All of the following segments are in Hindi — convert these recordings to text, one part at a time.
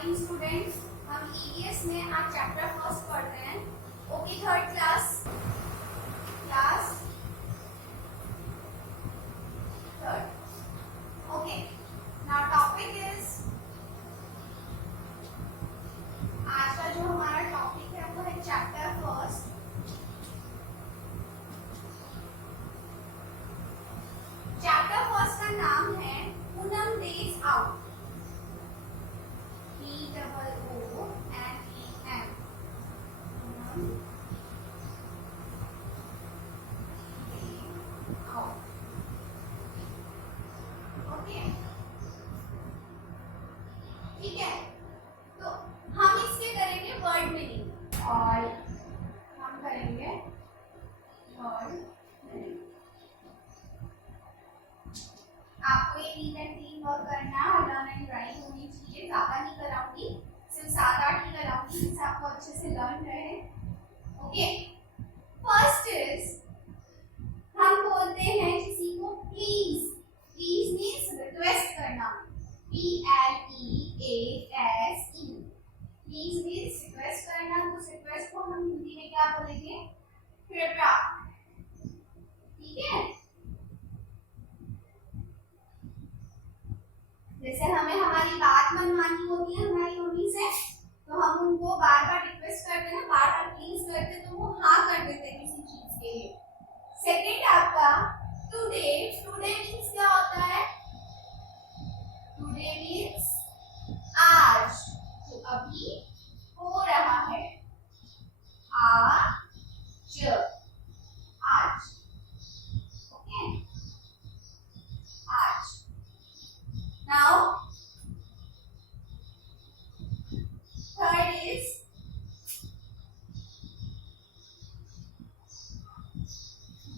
मॉर्निंग स्टूडेंट्स, हम ईवीएस में आज चैप्टर फर्स्ट पढ़ रहे हैं। Okay, third class third. Okay, now topic is, आज का जो हमारा टॉपिक है वो है चैप्टर फर्स्ट। चैप्टर फर्स्ट का नाम है पूनम डेज आउट। ठीक है, तो हम इसके करेंगे वर्ड मीनिंग और हम करेंगे वर्ड मीनिंग। आपको ये 3 एंड 3 वर्क करना है, लर्न एंड राइट होनी चाहिए। ज्यादा नहीं कराऊंगी, सिर्फ 7-8 ही कराऊंगी जिससे आपको अच्छे से लर्न रहे। ओके, फर्स्ट इज, हम बोलते हैं किसी को प्लीज। प्लीज मीन्स रिक्वेस्ट करना, PLEASE। प्लीज मीन्स रिक्वेस्ट करना, तो उस रिक्वेस्ट को हम हिंदी में क्या बोलेंगे? कृपया। ठीक है, जैसे हमें हमारी बात मनवानी होती है हमारी मम्मी से, तो हम उनको बार बार रिक्वेस्ट करते हैं ना, बार बार प्लीज करते, तो वो हाँ कर देते हैं किसी चीज के लिए। सेकंड आपका टुडे। टुडे मीन्स क्या होता है? टुडे मीन्स आज, तो अभी हो रहा है, आज, आज। ओके, आज। Now third is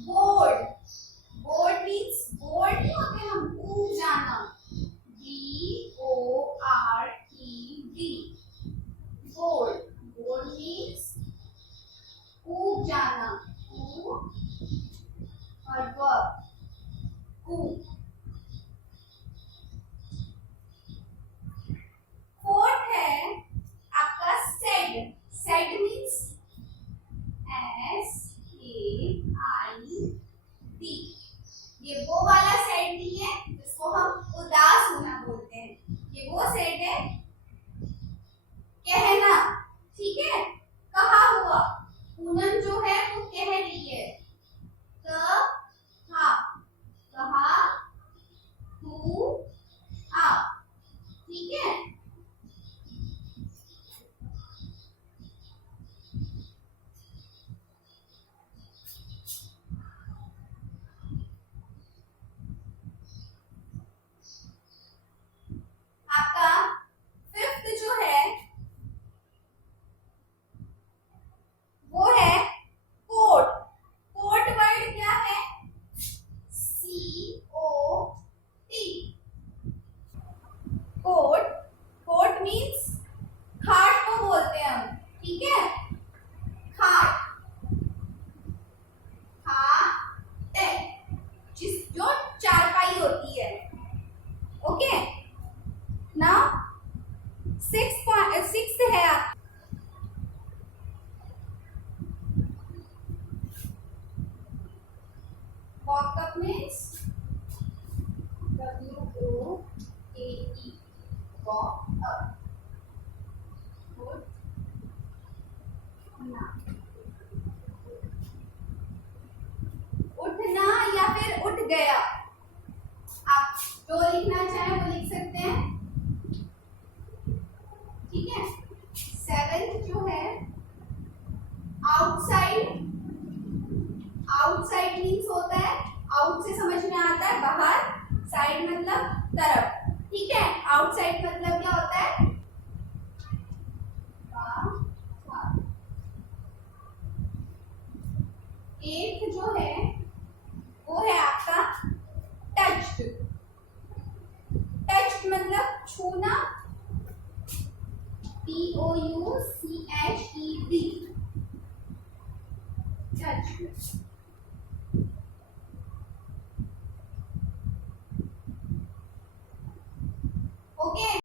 board. Board means board नहीं होते हम ऊब जाना, BORED। बोर्ड, बोर्ड मीन्स ऊब जाना, ऊब और वर्ब, ऊब। फोर्थ है आपका सेड। Said means SAID। ये वो वाला सेड नहीं है जिसको हम उदास होना बोलते हैं, ये वो सेड है कहना। ठीक है, कहा हुआ। पूनम जो है वो कह रही है, कहा, कहा हुआ। ठीक है, आपका फिफ्थ जो है वो है कोट। कोट वर्ड क्या है? COT। कोट, कोट मीन्स खाट को बोलते हैं हम। ठीक है, खाट, खाट जो चारपाई होती है। ओके, नाउ सिक्स्थ है आप walk up means WOAE, walk up। उठना या फिर उठ गया,